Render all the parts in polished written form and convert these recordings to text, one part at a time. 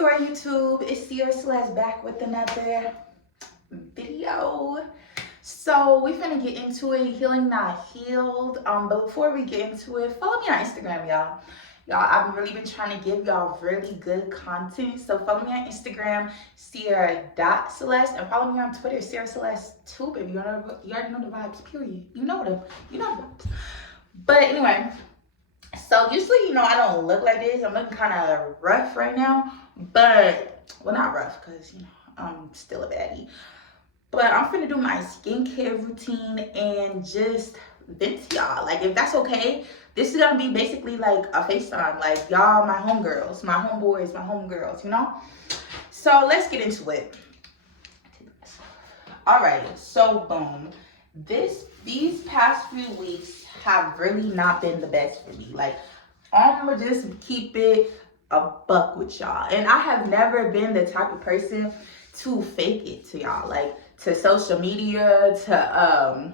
through our YouTube? It's Sierra Celeste back with another video. So we're gonna get into it, healing not healed. But before we get into it, follow me on Instagram, y'all. I've really been trying to give y'all really good content. So follow me on Instagram, Sierra.Celeste, and follow me on Twitter, Sierra Celeste too, baby. You already know the vibes, period. You know them. You know the vibes. But anyway, so usually, I don't look like this. I'm looking kind of rough right now. But, well, not rough because, I'm still a baddie. But I'm finna do my skincare routine and just vent to y'all. Like, if that's okay, this is gonna be basically like a FaceTime. Like, y'all, my homegirls, my homeboys, my homegirls, So let's get into it. Alright, so boom. These past few weeks have really not been the best for me. Like, I'm gonna just keep it a buck with y'all. And I have never been the type of person to fake it to y'all. Like, to social media, to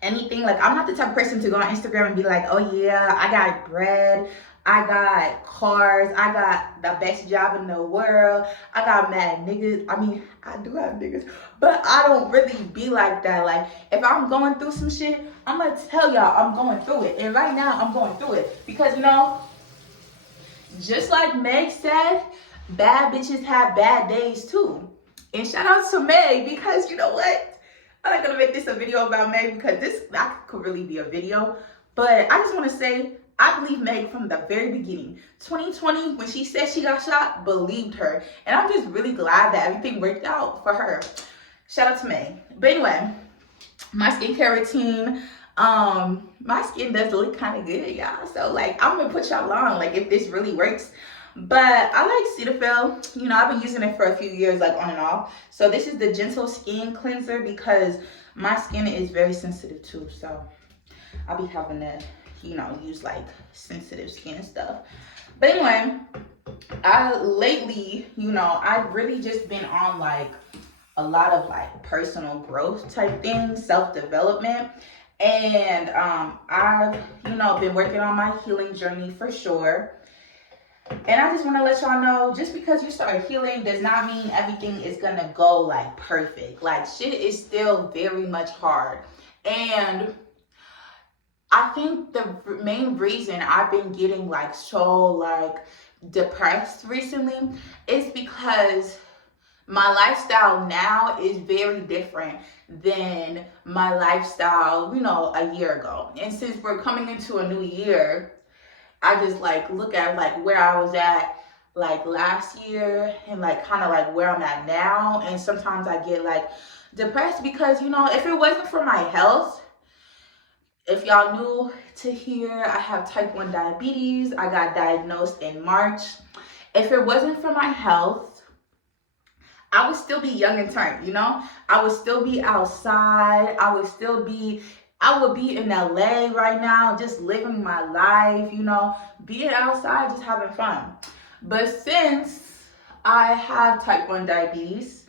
anything. Like, I'm not the type of person to go on Instagram and be like, oh yeah, I got bread, I got cars, I got the best job in the world, I got mad niggas. I mean, I do have niggas, but I don't really be like that. Like, if I'm going through some shit, I'm gonna tell y'all I'm going through it. And right now, I'm going through it. Because, just like Meg said, bad bitches have bad days too. And shout out to Meg, because you know what? I'm not gonna make this a video about Meg because that could really be a video. But I just wanna say, I believe Meg from the very beginning. 2020, when she said she got shot, believed her. And I'm just really glad that everything worked out for her. Shout out to Meg. But anyway, my skincare routine. My skin does look kind of good, y'all. So, like, I'm gonna put y'all on, like, if this really works. But I like Cetaphil. I've been using it for a few years, like, on and off. So this is the Gentle Skin Cleanser because my skin is very sensitive too. So I'll be having to, use like sensitive skin stuff. But anyway, lately, I've really just been on like a lot of like personal growth type things, self-development. And I've, been working on my healing journey for sure. And I just want to let y'all know, just because you start healing does not mean everything is going to go like perfect. Like, shit is still very much hard. And I think the main reason I've been getting like so like depressed recently is because my lifestyle now is very different than my lifestyle, a year ago. And since we're coming into a new year, I just like look at like where I was at like last year and like kind of like where I'm at now. And sometimes I get like depressed because, if it wasn't for my health, if y'all new to here, I have type 1 diabetes. I got diagnosed in March. If it wasn't for my health, I would still be young and turned, I would still be outside. I would be in LA right now, just living my life, being outside, just having fun. But since I have type 1 diabetes,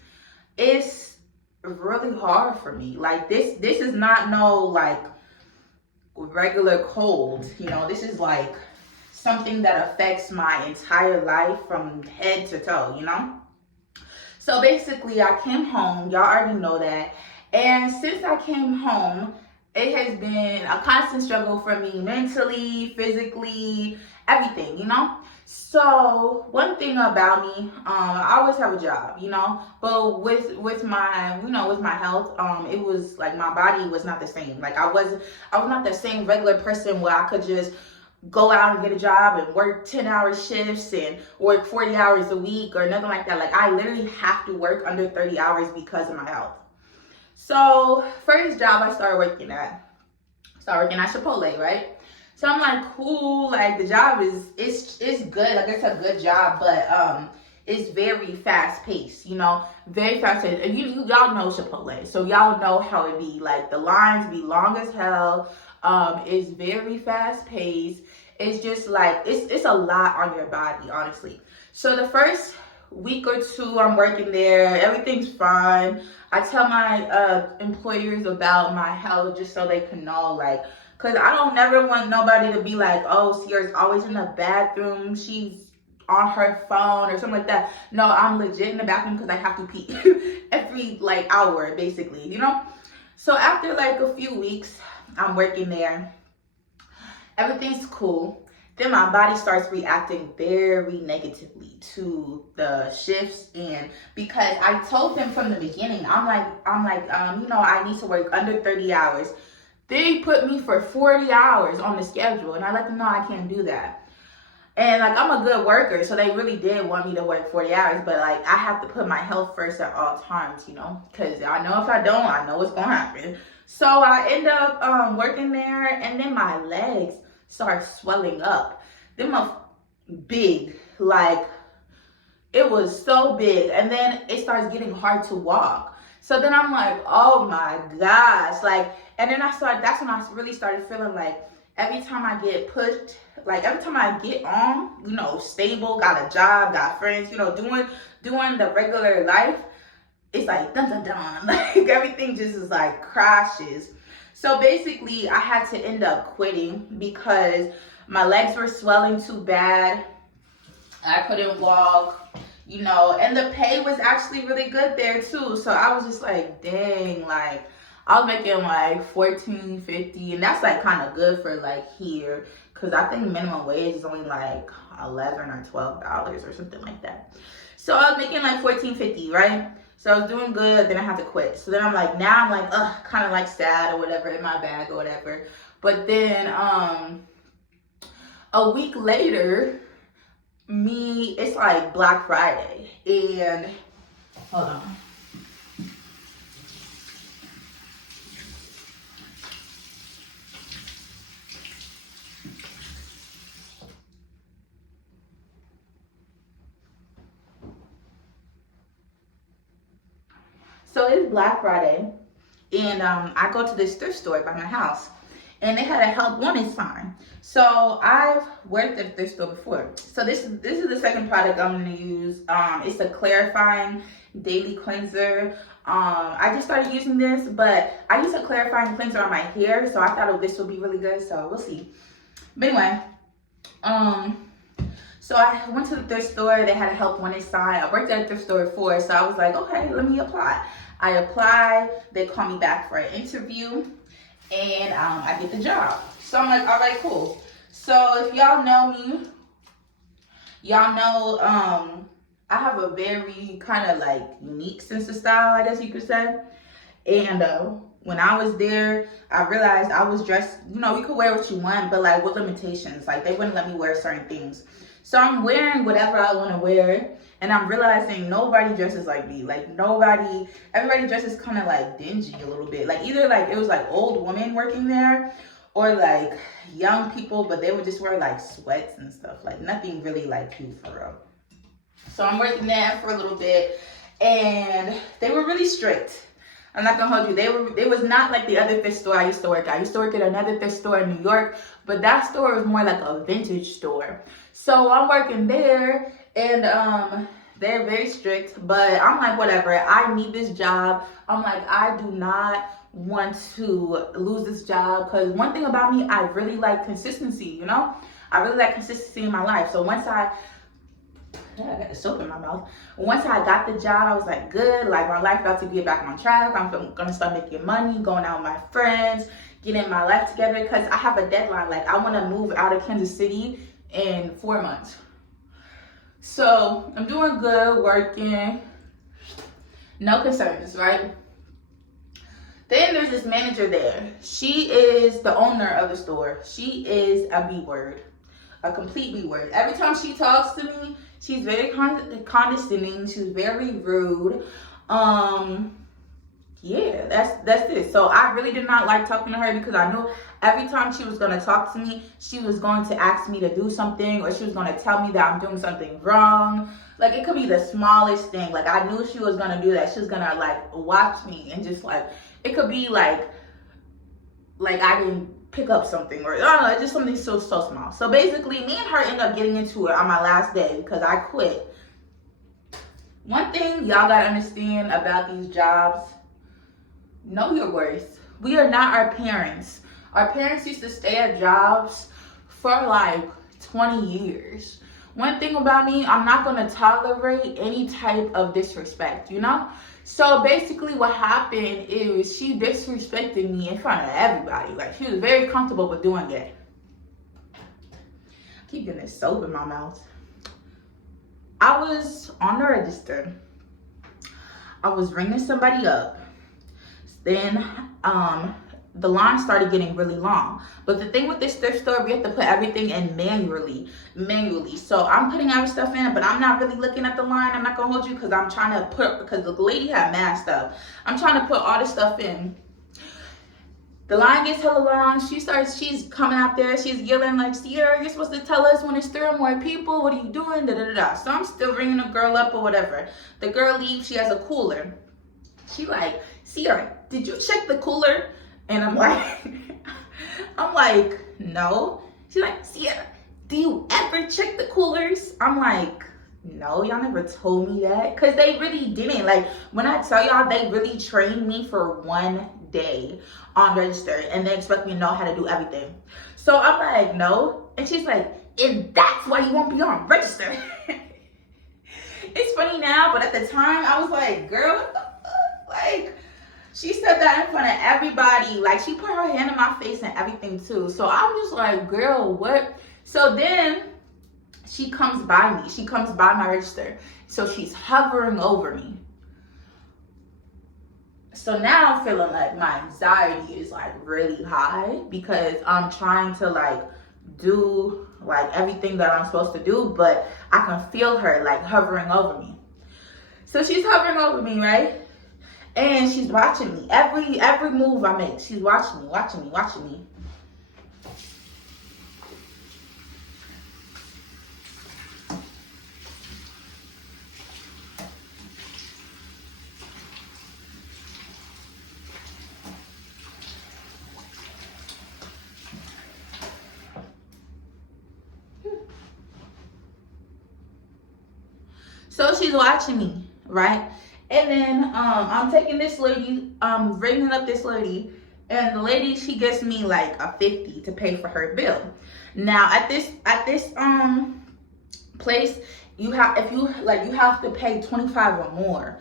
it's really hard for me. Like, this is not no like regular cold, this is like something that affects my entire life from head to toe, So basically, I came home. Y'all already know that. And since I came home, it has been a constant struggle for me mentally, physically, everything, So one thing about me, I always have a job, but with my, with my health, it was like my body was not the same. Like, I was not the same regular person where I could just go out and get a job and work 10-hour shifts and work 40 hours a week or nothing like that. Like, I literally have to work under 30 hours because of my health. So first job I started working at Chipotle, right? So I'm like, cool, like the job it's good, like it's a good job, but it's very fast paced, very fast paced. And y'all know Chipotle, so y'all know how it be. Like, the lines be long as hell. It's very fast paced. It's just like it's a lot on your body, honestly. So the first week or two I'm working there, everything's fine. I tell my employers about my health just so they can know, like, because I don't never want nobody to be like, oh, Sierra's always in the bathroom, she's on her phone or something like that. No, I'm legit in the bathroom because I have to pee every like hour basically, you know? So after like a few weeks, I'm working there. Everything's cool. Then my body starts reacting very negatively to the shifts, and because I told them from the beginning, I'm like, you know, I need to work under 30 hours. They put me for 40 hours on the schedule, and I let them know I can't do that. And like, I'm a good worker, so they really did want me to work 40 hours, but like, I have to put my health first at all times, you know, because I know if I don't, I know what's gonna happen. So I end up working there, and then my legs start swelling up. Them are big, like it was so big, and then it starts getting hard to walk. So then I'm like, oh my gosh, like, and then that's when I really started feeling like every time I get pushed, like every time I get on, you know, stable, got a job, got friends, you know, doing the regular life, it's like dun dun dun, like everything just is like crashes. So basically I had to end up quitting because my legs were swelling too bad. I couldn't walk, you know, and the pay was actually really good there too. So I was just like, dang, like I was making like $14.50, and that's like kind of good for like here, because I think minimum wage is only like $11 or $12 or something like that. So I was making like $14.50, right? So I was doing good, then I had to quit. So then I'm like, now I'm like, kind of like sad or whatever, in my bag or whatever. But then a week later, it's like Black Friday, and hold on. So it's Black Friday, and I go to this thrift store by my house, and they had a help wanted sign. So I've worked at a thrift store before. So this is the second product I'm gonna use. It's a clarifying daily cleanser. I just started using this, but I use a clarifying cleanser on my hair, so I thought this would be really good. So we'll see. But anyway, so I went to the thrift store. They had a help wanted sign. I worked at a thrift store before, so I was like, okay, let me apply. I applied. They called me back for an interview, and I get the job. So I'm like, all right, cool. So if y'all know me, y'all know I have a very kind of like unique sense of style, I guess you could say. And when I was there, I realized I was dressed, you know, you could wear what you want, but like with limitations. Like they wouldn't let me wear certain things. So I'm wearing whatever I want to wear, and I'm realizing nobody dresses like me. Like everybody dresses kind of like dingy a little bit. Like either like it was like old women working there, or like young people, but they would just wear like sweats and stuff. Like nothing really like cute for real. So I'm working there for a little bit, and they were really strict. I'm not gonna hold you. It was not like the other thrift store I used to work at. I used to work at another thrift store in New York, but that store was more like a vintage store. So I'm working there, and they're very strict, but I'm like, whatever. I need this job. I'm like, I do not want to lose this job, because one thing about me, I really like consistency, you know? I really like consistency in my life. So once I got the soap in my mouth. Once I got the job, I was like, good, like my life about to get back on track. I'm gonna start making money, going out with my friends, getting my life together, because I have a deadline. Like I want to move out of Kansas City in 4 months. So I'm doing good, working, no concerns, right? Then there's this manager there. She is the owner of the store. She is a B word, a complete B word. Every time she talks to me, she's very condescending. She's very rude. Yeah, that's it. So I really did not like talking to her, because I knew every time she was gonna talk to me, she was going to ask me to do something, or she was gonna tell me that I'm doing something wrong. Like it could be the smallest thing. Like I knew she was gonna do that. She was gonna like watch me and just like, it could be like I didn't pick up something, or I don't know, just something so small. So basically, me and her end up getting into it on my last day because I quit. One thing y'all gotta understand about these jobs: know your worth. We are not our parents. Our parents used to stay at jobs for like 20 years. one thing about me, I'm not going to tolerate any type of disrespect, you know? So basically what happened is she disrespected me in front of everybody. Like, she was very comfortable with doing it. I keep getting this soap in my mouth. I was on the register. I was ringing somebody up. Then the line started getting really long. But the thing with this thrift store, we have to put everything in manually. So I'm putting every stuff in, but I'm not really looking at the line. I'm not gonna hold you because I'm trying to put, because the lady had mad stuff. I'm trying to put all this stuff in. The line gets hella long. She's coming out there. She's yelling like, Sierra, you're supposed to tell us when it's 3 or more people. What are you doing? Da, da, da, da. So I'm still ringing the girl up or whatever. The girl leaves. She has a cooler. She like, Sierra, did you check the cooler? And I'm like, no. She's like, Sierra, do you ever check the coolers? I'm like, no, y'all never told me that. Because they really didn't. Like, when I tell y'all, they really trained me for 1 day on register. And they expect me to know how to do everything. So I'm like, no. And she's like, and that's why you won't be on register. It's funny now, but at the time, I was like, girl, what the fuck? Like, she said that in front of everybody. Like, she put her hand in my face and everything too. So I'm just like, girl, what? So then she comes by me. She comes by my register. So she's hovering over me. So now I'm feeling like my anxiety is like really high because I'm trying to like do like everything that I'm supposed to do, but I can feel her like hovering over me. So she's hovering over me, right? And she's watching me. Every move I make, she's watching me. So she's watching me, right? And then I'm taking this lady, ringing up this lady, and the lady, she gives me like a 50 to pay for her bill. Now at this place, you have to pay 25 or more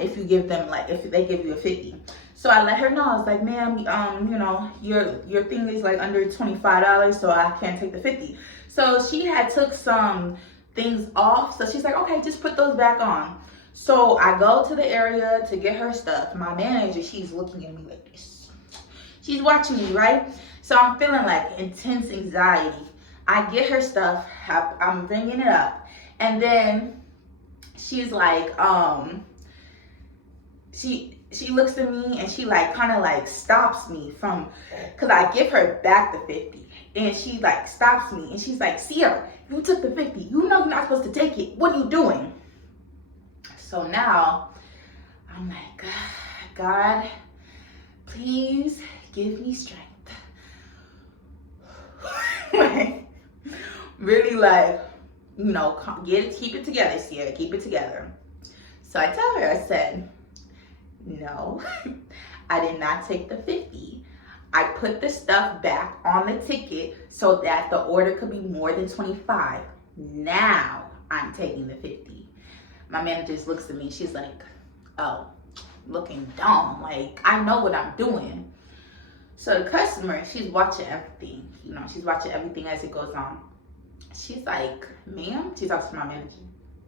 if you give them if they give you a 50. So I let her know. I was like, ma'am, you know, your thing is like under $25, so I can't take the 50. So she had took some things off. So she's like, okay, just put those back on. So I go to the area to get her stuff. My manager, she's looking at me like this. She's watching me, right? So I'm feeling like intense anxiety. I get her stuff. I'm ringing it up. And then she's like, she looks at me and she like kind of like stops me from, because I give her back the 50. And she like stops me and she's like, Sierra, you took the 50. You know you're not supposed to take it. What are you doing? So now I'm like, God, please give me strength. Really like, you know, keep it together, Sierra, keep it together. So I tell her, I said, no, I did not take the 50. I put the stuff back on the ticket so that the order could be more than 25. Now I'm taking the 50. My manager just looks at me. She's like, oh, looking dumb. Like, I know what I'm doing. So the customer, she's watching everything. You know, she's watching everything as it goes on. She's like, ma'am, she talks to my manager,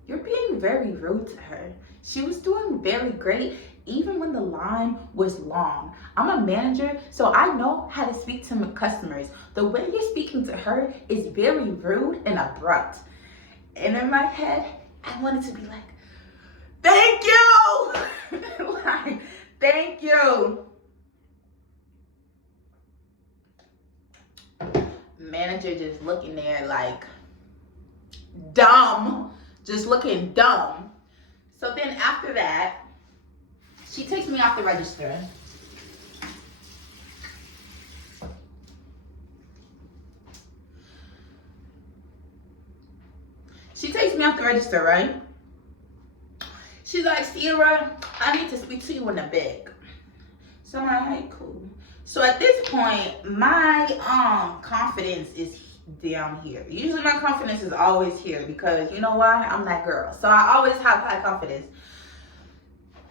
you're being very rude to her. She was doing very great, even when the line was long. I'm a manager, so I know how to speak to my customers. The way you're speaking to her is very rude and abrupt. And in my head, I wanted to be like, thank you! Like, thank you. Manager just looking there like dumb, just looking dumb. So then after that, she takes me off the register. She takes me off the register, right? She's like, Sierra, I need to speak to you in the back. So I'm like, hey, cool. So at this point, my confidence is down here. Usually my confidence is always here because you know why? I'm that girl. So I always have high confidence.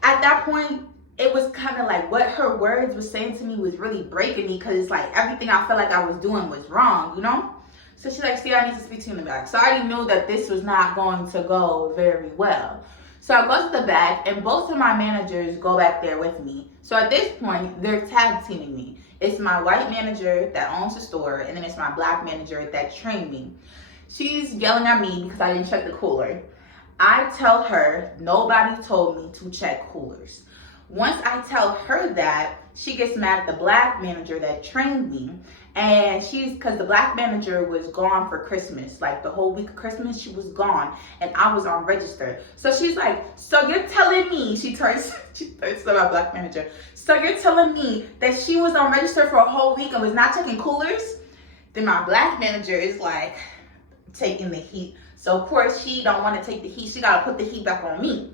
At that point, it was kind of like what her words were saying to me was really breaking me because it's like everything I felt like I was doing was wrong, you know? So she's like, see, I need to speak to you in the back. So I already knew that this was not going to go very well. So I go to the back and both of my managers go back there with me. So at this point, they're tag teaming me. It's my white manager that owns the store, and then it's my black manager that trained me. She's yelling at me because I didn't check the cooler. I tell her nobody told me to check coolers. Once I tell her that, she gets mad at the black manager that trained me. And because the black manager was gone for Christmas, like the whole week of Christmas, she was gone, and I was on register. So she's like, so you're telling me, she turns to my black manager, so you're telling me that she was on register for a whole week and was not checking coolers? Then my black manager is like taking the heat. So of course she don't want to take the heat. She got to put the heat back on me.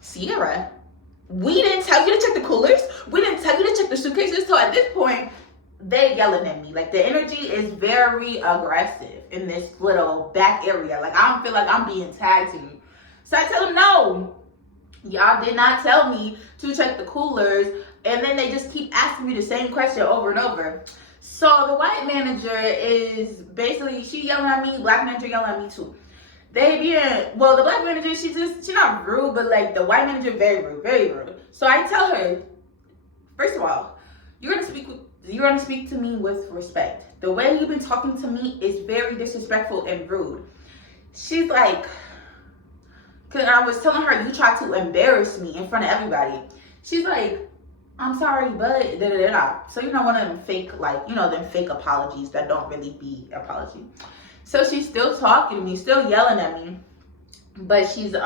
Sierra, we didn't tell you to check the coolers. We didn't tell you to check the suitcases. So at this point, they yelling at me. Like the energy is very aggressive in this little back area. Like I don't feel like I'm being tagged to. So I tell them, no, y'all did not tell me to check the coolers. And then they just keep asking me the same question over and over. So the white manager is basically, she yelling at me, black manager yelling at me too. The black manager, she's not rude, but like the white manager, very rude, very rude. So I tell her, first of all, you're gonna speak to me with respect. The way you've been talking to me is very disrespectful and rude. She's like, cause I was telling her, you tried to embarrass me in front of everybody. She's like, I'm sorry, but da da da. So one of them fake, them fake apologies that don't really be apology. So she's still talking to me, still yelling at me, but she's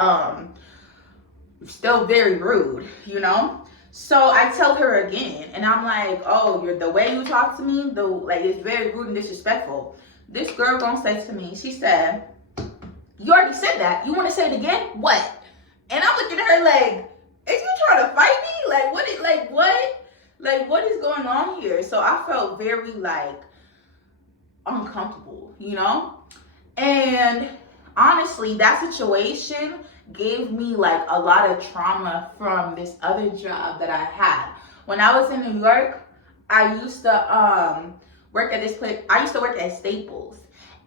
still very rude, So I tell her again, and I'm like, oh, the way you talk to me, it's very rude and disrespectful. This girl gonna say to me, she said, you already said that. You want to say it again? What? And I'm looking at her like, is you trying to fight me? What is going on here? So I felt very uncomfortable, And honestly, that situation gave me a lot of trauma from this other job that I had. When I was in New York, I used to work at this place. I used to work at Staples,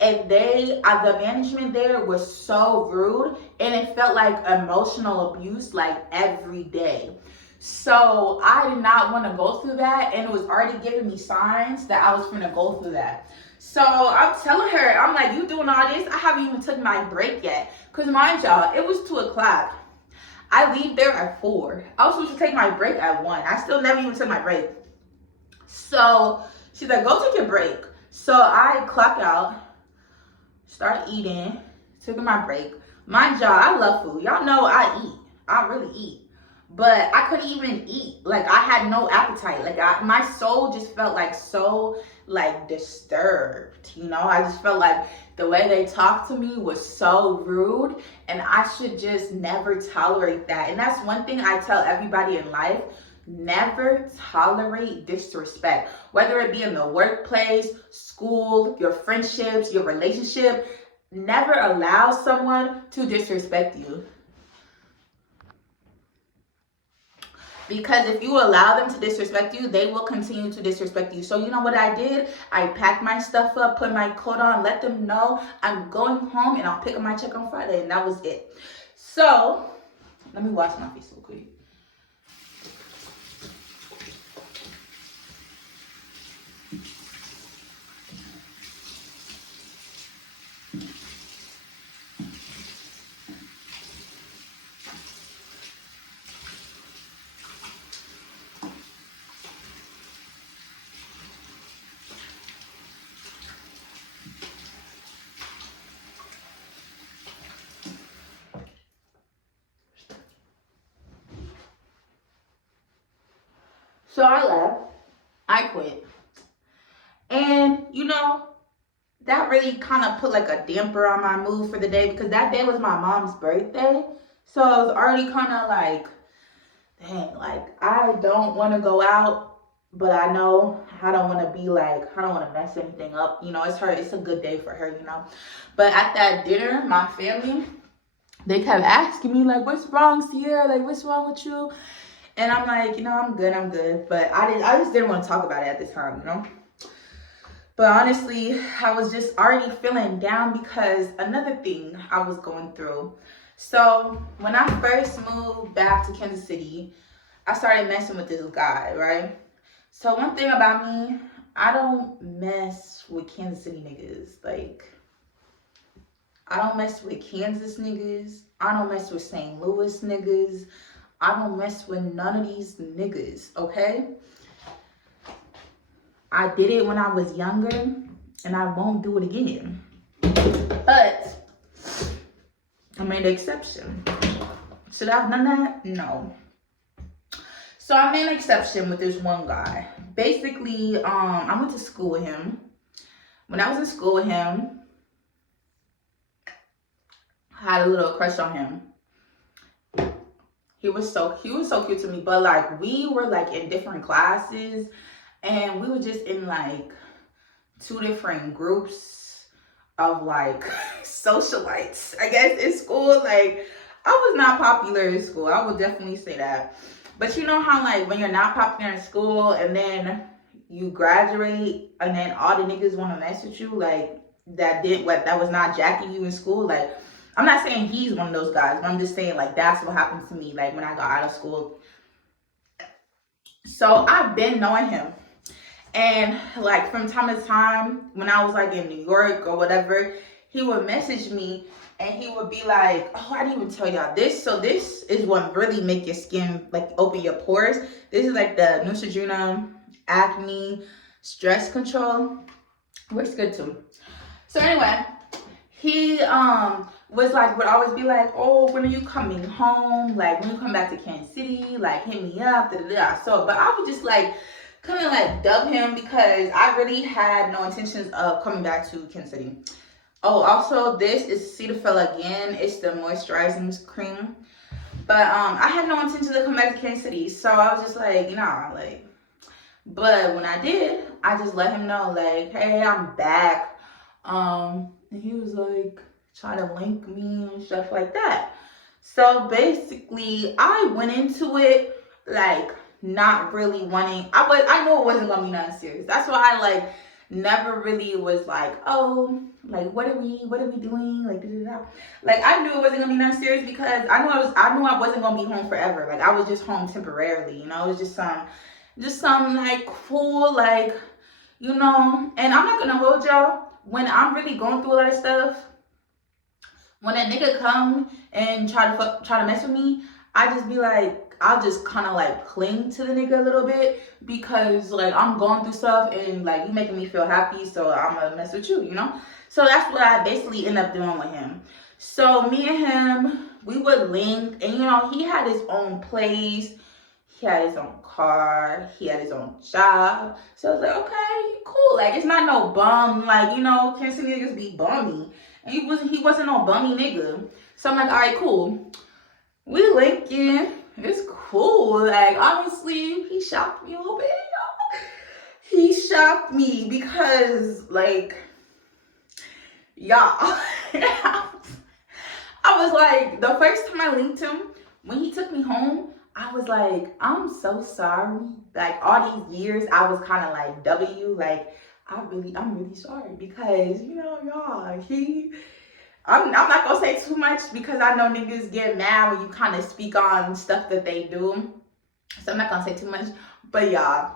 and the management there was so rude, and it felt like emotional abuse every day. So I did not want to go through that, and it was already giving me signs that I was going to go through that. So I'm telling her, I'm like, you doing all this? I haven't even took my break yet. Because mind y'all, it was 2 o'clock. I leave there at 4. I was supposed to take my break at 1. I still never even took my break. So she's like, go take your break. So I clock out, start eating, took my break. Mind y'all, I love food. Y'all know I eat. I really eat. But I couldn't even eat. I had no appetite. My soul just felt so disturbed. I just felt like the way they talked to me was so rude, and I should just never tolerate that. And that's one thing I tell everybody in life: never tolerate disrespect, whether it be in the workplace, school, your friendships, your relationship. Never allow someone to disrespect you. Because if you allow them to disrespect you, they will continue to disrespect you. So you know what I did? I packed my stuff up, put my coat on, let them know I'm going home, and I'll pick up my check on Friday. And that was it. So let me wash my face real quick. So I left. I quit. And, that really kind of put a damper on my mood for the day, because that day was my mom's birthday. So I was already kind of dang, I don't want to go out But I know I don't want to be like, I don't want to mess anything up. You know, it's her, it's a good day for her, you know. But at that dinner, my family, they kept asking me, like, what's wrong, Sierra? Like, what's wrong with you? And I'm like, you know, I'm good. But I just didn't want to talk about it at the time, you know. But honestly, I was just already feeling down because another thing I was going through. So when I first moved back to Kansas City, I started messing with this guy, right? So one thing about me, I don't mess with Kansas City niggas. Like, I don't mess with Kansas niggas. I don't mess with St. Louis niggas. I don't mess with none of these niggas, okay? I did it when I was younger, and I won't do it again. But I made an exception. Should I have done that? No. So I made an exception with this one guy. Basically, I went to school with him. When I was in school with him, I had a little crush on him. He was so cute to me, but like we were like in different classes, and we were just in like 2 different groups of like socialites, I guess, in school. Like, I was not popular in school, I would definitely say that. But you know how like when you're not popular in school and then you graduate and then all the niggas want to mess with you, like that was not jacking you in school. Like, I'm not saying he's one of those guys, but I'm just saying like that's what happened to me like when I got out of school. So I've been knowing him. And like from time to time, when I was like in New York or whatever, he would message me and he would be like, oh, I didn't even tell y'all this. So this is what really make your skin, like open your pores. This is like the Neutrogena acne stress control. Works good too. So anyway, he was like, would always be like, oh, when are you coming home? Like, when you come back to Kansas City, like hit me up, da da da. So, but I would just like kind of like dub him because I really had no intentions of coming back to Kansas City. Oh, also this is Cetaphil again. It's the moisturizing cream. But I had no intention to come back to Kansas City. So I was just like, nah, like, but when I did, I just let him know like, hey, I'm back. And he was like trying to link me and stuff like that. So basically I went into it like not really wanting, I knew it wasn't gonna be nothing serious. That's why I like never really was like, oh, like what are we doing, like da, da, da. Like I knew it wasn't gonna be nothing serious because I knew I wasn't gonna be home forever. Like I was just home temporarily, you know. It was just some like cool, like, you know. And I'm not gonna hold y'all, when I'm really going through a lot of stuff, when a nigga come and try to mess with me, I just be like, I'll just kind of like cling to the nigga a little bit because like I'm going through stuff and like you making me feel happy, so I'm gonna mess with you, you know. So that's what I basically end up doing with him. So me and him, we would link, and you know, he had his own place, he had his own car, he had his own job. So I was like, okay, cool. Like it's not no bum, like, you know, Kansas City niggas be bummy. And he wasn't no bummy nigga. So I'm like, all right, cool. We linking. It's cool. Like, obviously, he shocked me a little bit, y'all. He shocked me because, like, y'all. I was like, the first time I linked him, when he took me home, I was like, I'm so sorry. Like, all these years, I was kind of like, like, I'm really sorry because, you know, y'all, I'm not gonna say too much because I know niggas get mad when you kind of speak on stuff that they do. So I'm not gonna say too much. But y'all,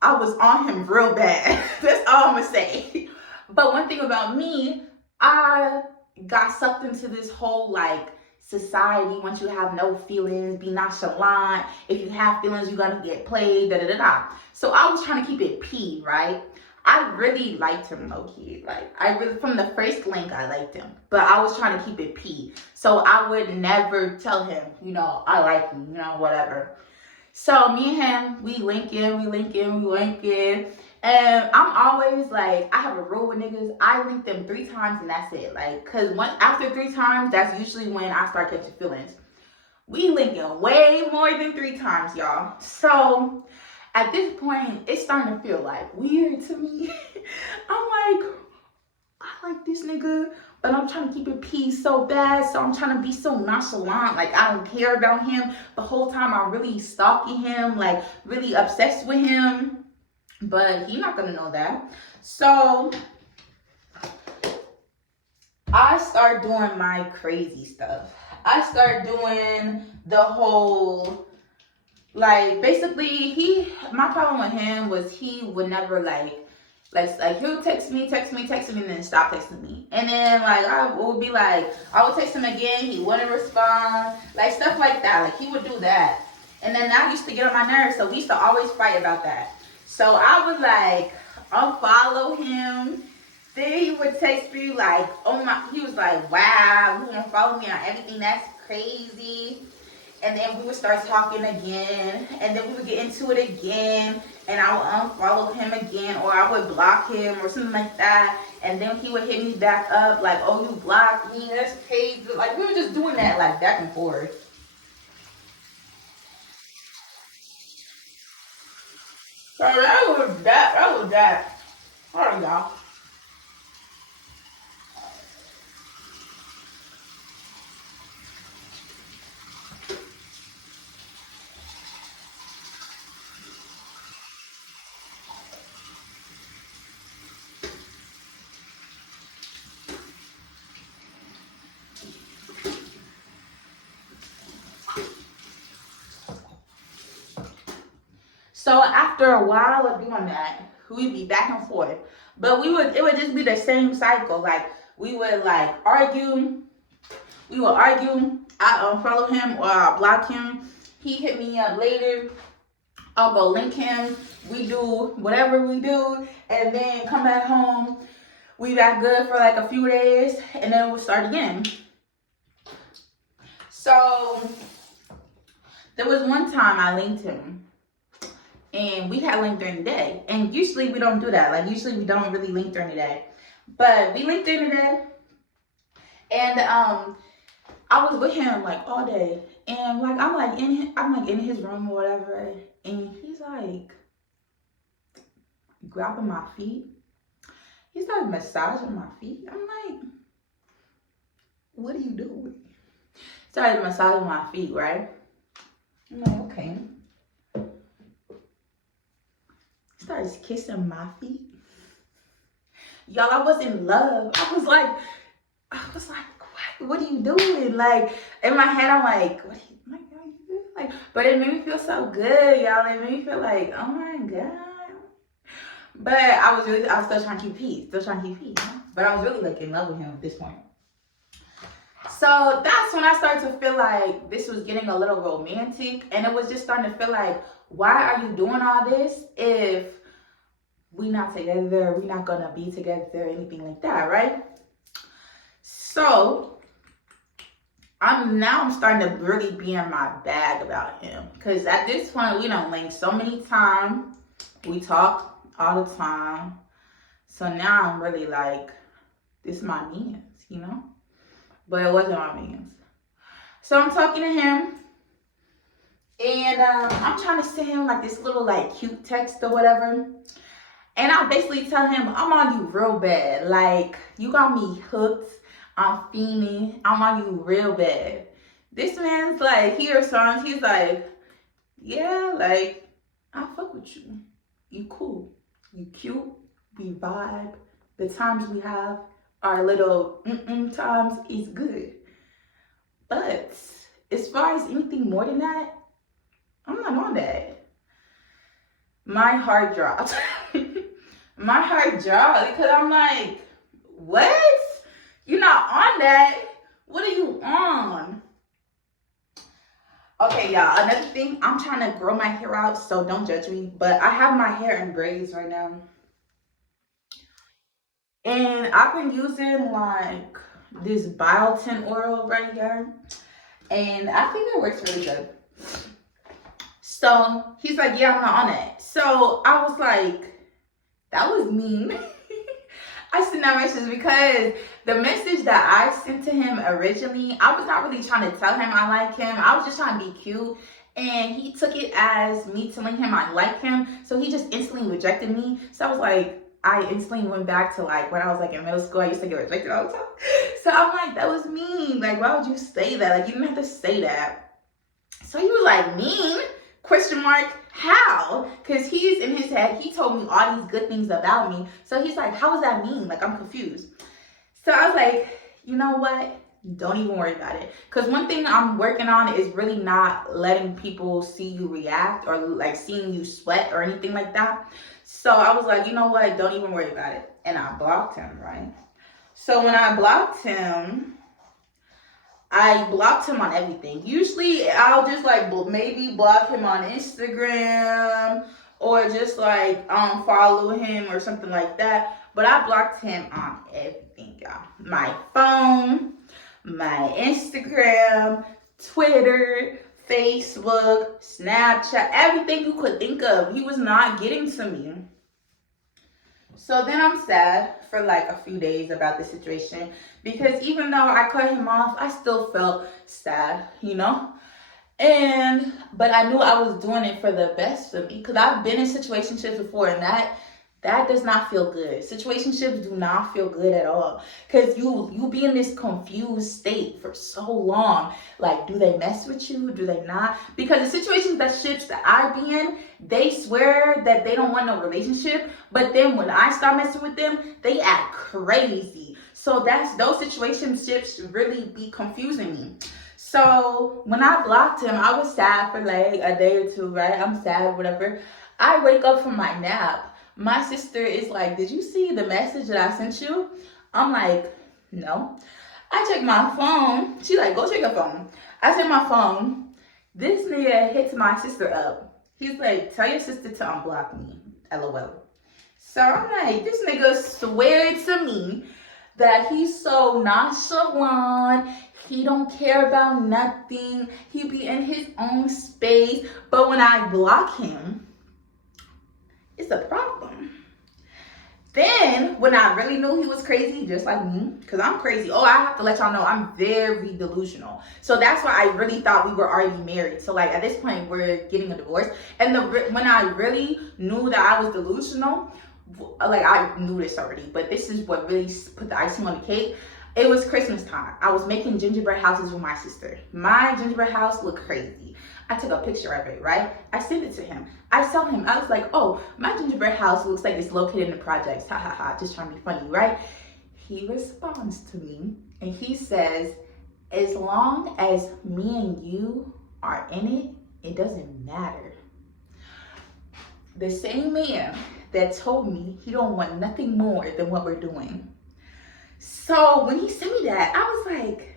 I was on him real bad. That's all I'm gonna say. But one thing about me, I got sucked into this whole like society. Once you have no feelings, be nonchalant. If you have feelings, you're gonna get played, da da da da. So I was trying to keep it P, right? I really liked him, low-key. Like, from the first link, I liked him. But I was trying to keep it P. So I would never tell him, you know, I like you, you know, whatever. So me and him, we link in. And I'm always like, I have a rule with niggas. I link them 3 times and that's it. Like, cause after 3 times, that's usually when I start catching feelings. We linking way more than 3 times, y'all. So at this point, it's starting to feel like weird to me. I'm like, I like this nigga, but I'm trying to keep it peace so bad. So I'm trying to be so nonchalant. Like, I don't care about him. The whole time I'm really stalking him, like really obsessed with him. But he's not gonna know that. So I start doing my crazy stuff. I start doing the whole, like, basically, my problem with him was he would never, like he'll text me, and then stop texting me. And then, like, I would be like, I would text him again, he wouldn't respond, like, stuff like that. Like, he would do that. And then that used to get on my nerves, so we used to always fight about that. So I would, like, unfollow him. Then he would text me, like, oh my, he was like, wow, you want to follow me on everything? That's crazy. And then we would start talking again, and then we would get into it again, and I would unfollow him again, or I would block him or something like that. And then he would hit me back up like, oh, you blocked me, that's crazy. Like, we were just doing that, like, back and forth. So that was that. Hold on, y'all. So after a while of doing that, we'd be back and forth. But it would just be the same cycle. Like, we would, like, argue. We would argue. I unfollow him or I block him. He hit me up later. I'll go link him. We do whatever we do, and then come back home. We got good for like a few days, and then we'll start again. So there was one time I linked him, and we had linked during the day. And usually we don't do that. Like, usually we don't really link during the day, but we linked during the day. And I was with him like all day, and like I'm like in his room or whatever, and he's like grabbing my feet. He started massaging my feet. I'm like, what are you doing? Started massaging my feet, right? I'm like, okay. Started kissing my feet. Y'all, I was in love. I was like, what are you doing? Like, in my head, I'm like, what are you doing? Like, but it made me feel so good, y'all. It made me feel like, oh my God. But I was still trying to keep peace. But I was really like in love with him at this point. So that's when I started to feel like this was getting a little romantic. And it was just starting to feel like, why are you doing all this if we not together, we not gonna be together, anything like that, right? So I'm starting to really be in my bag about him. Because at this point, we don't link so many times. We talk all the time. So now I'm really like, this is my mans, you know? But it wasn't my mans. So I'm talking to him. And I'm trying to send him like this little like cute text or whatever. And I basically tell him, I'm on you real bad. Like, you got me hooked. I'm fiending. I'm on you real bad. This man's like, he responds, he's like, yeah, like, I fuck with you. You cool. You cute. We vibe. The times we have, our little times is good. But as far as anything more than that, I'm not on that. My heart dropped. My heart dropped because I'm like, what? You're not on that. What are you on? Okay, y'all, another thing, I'm trying to grow my hair out, so don't judge me, but I have my hair in braids right now. And I've been using like this biotin oil right here, and I think it works really good. So he's like, yeah, I'm not on it. So I was like, that was mean. I sent that message because the message that I sent to him originally, I was not really trying to tell him I like him. I was just trying to be cute. And he took it as me telling him I like him. So he just instantly rejected me. So I was like, I instantly went back to like when I was like in middle school, I used to get rejected all the time. So I'm like, that was mean. Like, why would you say that? Like, you didn't have to say that. So he was like, mean? Question mark, how? Because he's in his head, he told me all these good things about me. So he's like, how does that mean? Like, I'm confused. So I was like, you know what? Don't even worry about it. Because one thing I'm working on is really not letting people see you react or like seeing you sweat or anything like that. So I was like, you know what? Don't even worry about it. And I blocked him, right? So when I blocked him on everything. Usually I'll just like maybe block him on Instagram or just like follow him or something like that. But I blocked him on everything, y'all. My phone, my Instagram, Twitter, Facebook, Snapchat, everything you could think of. He was not getting to me. So then I'm sad for like a few days about the situation because even though I cut him off, I still felt sad, you know? But I knew I was doing it for the best of me because I've been in situationships before and that does not feel good. Situationships do not feel good at all because you be in this confused state for so long. Like, do they mess with you? Do they not? Because the ships that I be in, they swear that they don't want no relationship, but then when I start messing with them, they act crazy. So those situationships really be confusing me. So when I blocked him, I was sad for like a day or two, right? I'm sad, whatever. I wake up from my nap. My sister is like, did you see the message that I sent you? I'm like, no. I check my phone. She's like, go check your phone. I check my phone. This nigga hits my sister up. He's like, tell your sister to unblock me. LOL. So I'm like, this nigga swear to me that he's so nonchalant. He don't care about nothing. He be in his own space. But when I block him, it's a problem. Then, when I really knew he was crazy, just like me, because I'm crazy. Oh, I have to let y'all know, I'm very delusional. So that's why I really thought we were already married. So like at this point, we're getting a divorce. And when I really knew that I was delusional, like I knew this already, but this is what really put the icing on the cake. It was Christmas time. I was making gingerbread houses with my sister. My gingerbread house looked crazy. I took a picture of it, right? I sent it to him. I saw him. I was like, oh, my gingerbread house looks like it's located in the projects. Ha ha ha, just trying to be funny, right? He responds to me and he says, as long as me and you are in it, it doesn't matter. The same man that told me he don't want nothing more than what we're doing. So when he sent me that, I was like,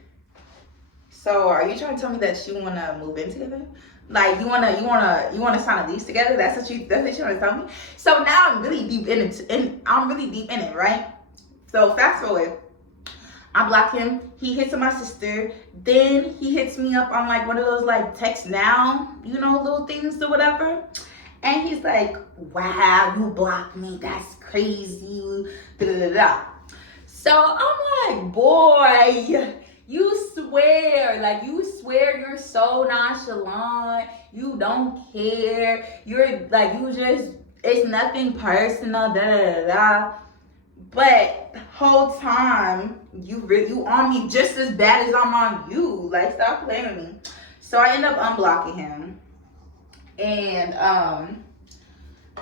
so are you trying to tell me that you want to move in together? Like you want to sign a lease together? That's what you want to tell me? So now I'm really deep in it, right? So fast forward, I block him. He hits on my sister. Then he hits me up on like one of those like text now, little things or whatever. And he's like, wow, you blocked me. That's crazy. Da, da, da, da. So I'm like, boy, you swear you're so nonchalant. You don't care. It's nothing personal, da, da, da, da. But the whole time, you on me just as bad as I'm on you. Like, stop playing with me. So I end up unblocking him. And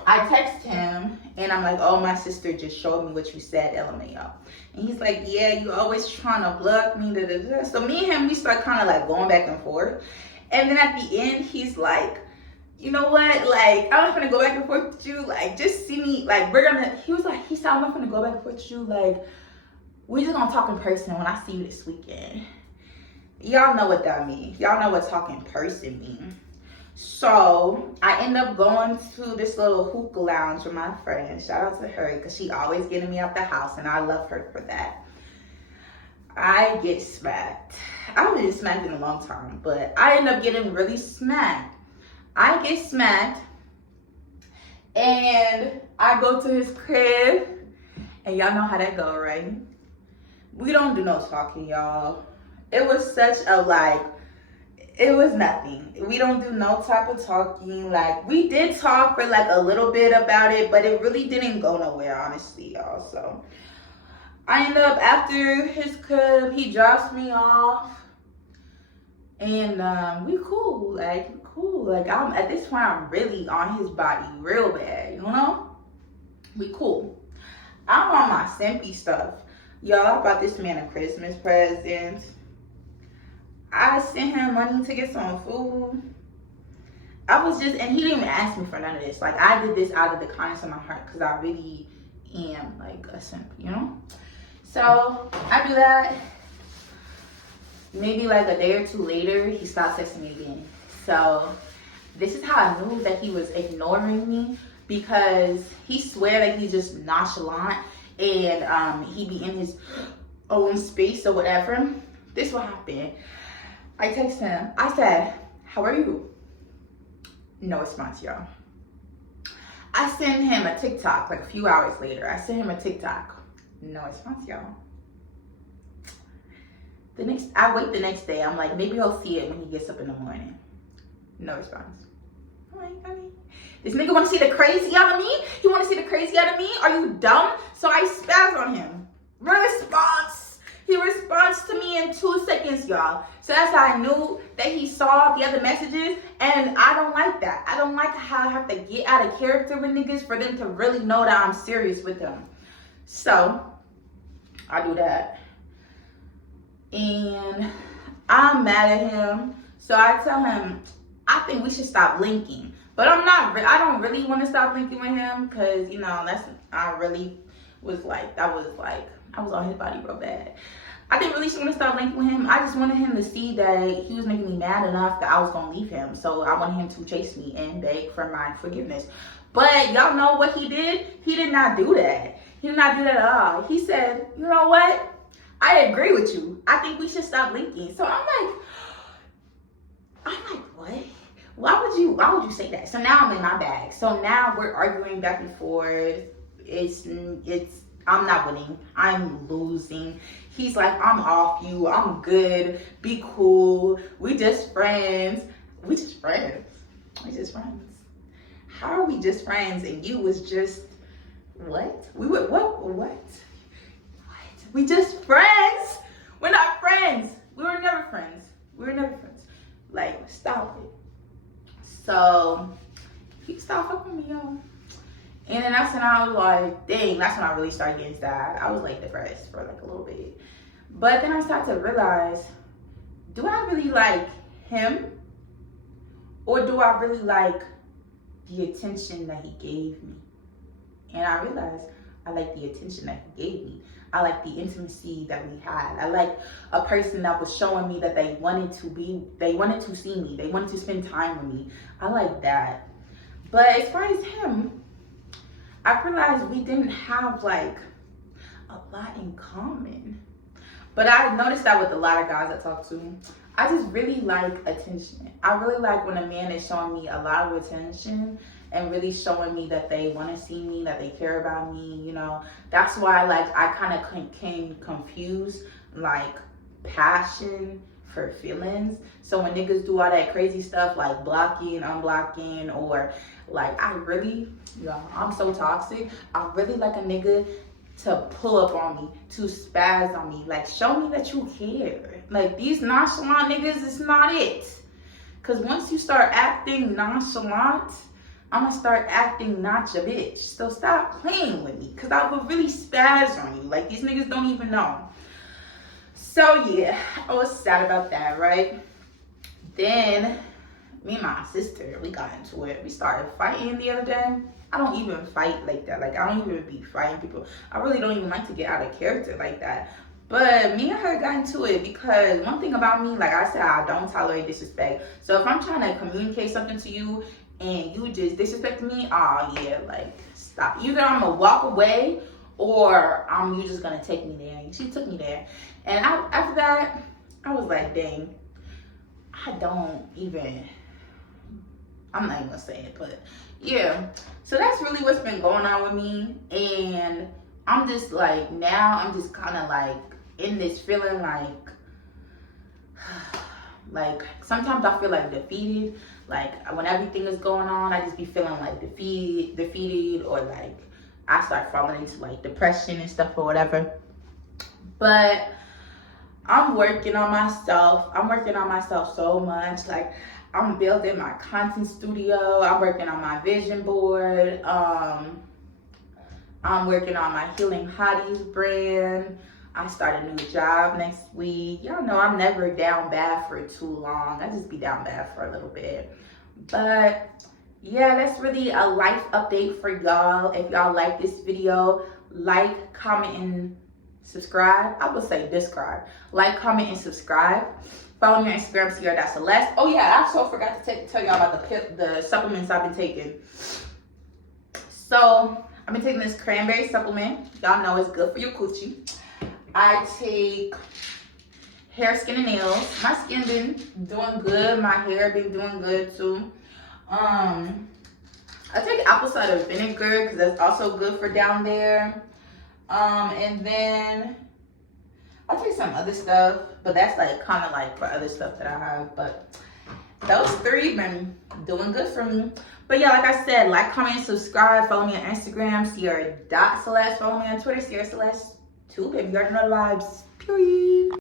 I text him and I'm like, oh, my sister just showed me what you said, LMAO. And he's like, yeah, you always trying to block me, da, da, da. So me and him, we start kind of like going back and forth. And then at the end, he's like, you know what? Like, I'm not gonna go back and forth with you. Like, just see me. Like, he said, I'm not gonna go back and forth with you. Like, we're just gonna talk in person when I see you this weekend. Y'all know what that means. Y'all know what talking in person means. So I end up going to this little hookah lounge with my friend. Shout out to her because she always getting me out the house and I love her for that. I get smacked. I haven't been smacked in a long time, but I end up getting really smacked. I get smacked and I go to his crib and y'all know how that go, right? We don't do no talking, y'all. It was such a It was nothing. We don't do no type of talking. Like, we did talk for like a little bit about it, but it really didn't go nowhere, honestly, y'all. So I end up, after his crib, he drops me off, and we cool. Like, we cool. Like, I'm at this point, I'm really on his body real bad, you know? We cool. I'm on my simpy stuff. Y'all, I bought this man a Christmas present. I sent him money to get some food. I was just, and he didn't even ask me for none of this. Like, I did this out of the kindness of my heart because I really am like a simp, you know? So I do that. Maybe like a day or two later, he stopped texting me again. So this is how I knew that he was ignoring me, because he swear that he's just nonchalant and he be in his own space or whatever. This what happened. I text him. I said, "How are you?" No response, y'all. I sent him a TikTok like a few hours later. I sent him a TikTok. No response, y'all. I wait the next day. I'm like, maybe he'll see it when he gets up in the morning. No response. I'm like, honey, this nigga want to see the crazy out of me? He want to see the crazy out of me? Are you dumb? So I spaz on him. Response. He responds to me in 2 seconds, y'all. So that's how I knew that he saw the other messages. And I don't like that. I don't like how I have to get out of character with niggas for them to really know that I'm serious with them. So I do that. And I'm mad at him. So I tell him, I think we should stop linking. But I don't really want to stop linking with him, because, you know, I was on his body real bad. I didn't really want to stop linking with him. I just wanted him to see that he was making me mad enough that I was going to leave him. So I wanted him to chase me and beg for my forgiveness. But y'all know what he did? He did not do that. He did not do that at all. He said, you know what? I agree with you. I think we should stop linking. So I'm like, what? Why would you say that? So now I'm in my bag. So now we're arguing back and forth. I'm not winning. I'm losing. He's like, I'm off you. I'm good. Be cool. We just friends. We just friends. How are we just friends? And you was just, what? We were, what? We just friends. We're not friends. We were never friends. Like, stop it. So he stopped fucking with me, y'all. And then that's when I was like, dang, that's when I really started getting sad. I was like depressed for like a little bit. But then I started to realize, do I really like him? Or do I really like the attention that he gave me? And I realized I like the attention that he gave me. I like the intimacy that we had. I like a person that was showing me that they wanted to see me. They wanted to spend time with me. I like that. But as far as him, I realized we didn't have like a lot in common. But I noticed that with a lot of guys I talk to. I just really like attention. I really like when a man is showing me a lot of attention and really showing me that they want to see me, that they care about me, you know. That's why I kind of came confused, like passion for feelings. So when niggas do all that crazy stuff like blocking, unblocking, or like I'm so toxic. I really like a nigga to pull up on me, to spaz on me, like show me that you care. Like these nonchalant niggas is not it. Cause once you start acting nonchalant, I'm gonna start acting not your bitch. So stop playing with me, cause I will really spaz on you. Like these niggas don't even know. So yeah, I was sad about that, right? Then me and my sister, we got into it. We started fighting the other day. I don't even fight like that. Like I don't even be fighting people. I really don't even like to get out of character like that. But me and her got into it because one thing about me, like I said, I don't tolerate disrespect. So if I'm trying to communicate something to you and you just disrespect me, oh yeah, like stop. Either I'm gonna walk away or you just gonna take me there. She took me there. And after that, I was like, dang, I'm not even gonna say it, but yeah. So that's really what's been going on with me. And I'm just like, now I'm just kind of like in this feeling like Like sometimes I feel like defeated. Like when everything is going on, I just be feeling like defeated, or like I start falling into like depression and stuff or whatever. But I'm working on myself. I'm working on myself so much. Like I'm building my content studio. I'm working on my vision board. I'm working on my Healing Hotties brand. I start a new job next week. Y'all know I'm never down bad for too long. I just be down bad for a little bit. But yeah, that's really a life update for y'all. If y'all like this video, like, comment, and subscribe. I would say describe. Like, comment, and subscribe. Follow me on Instagram, Sierra.Celeste. Oh yeah, I also forgot to tell y'all about the supplements I've been taking. So I've been taking this cranberry supplement. Y'all know it's good for your coochie. I take hair, skin, and nails. My skin been doing good. My hair been doing good too. I take apple cider vinegar because that's also good for down there. And then I take some other stuff, but that's like kind of like for other stuff that I have. But those three been doing good for me. But yeah, like I said, like, comment, subscribe. Follow me on Instagram, Sierra.Celeste. Follow me on Twitter, Sierra Celeste. Baby, you already know the vibes. Period.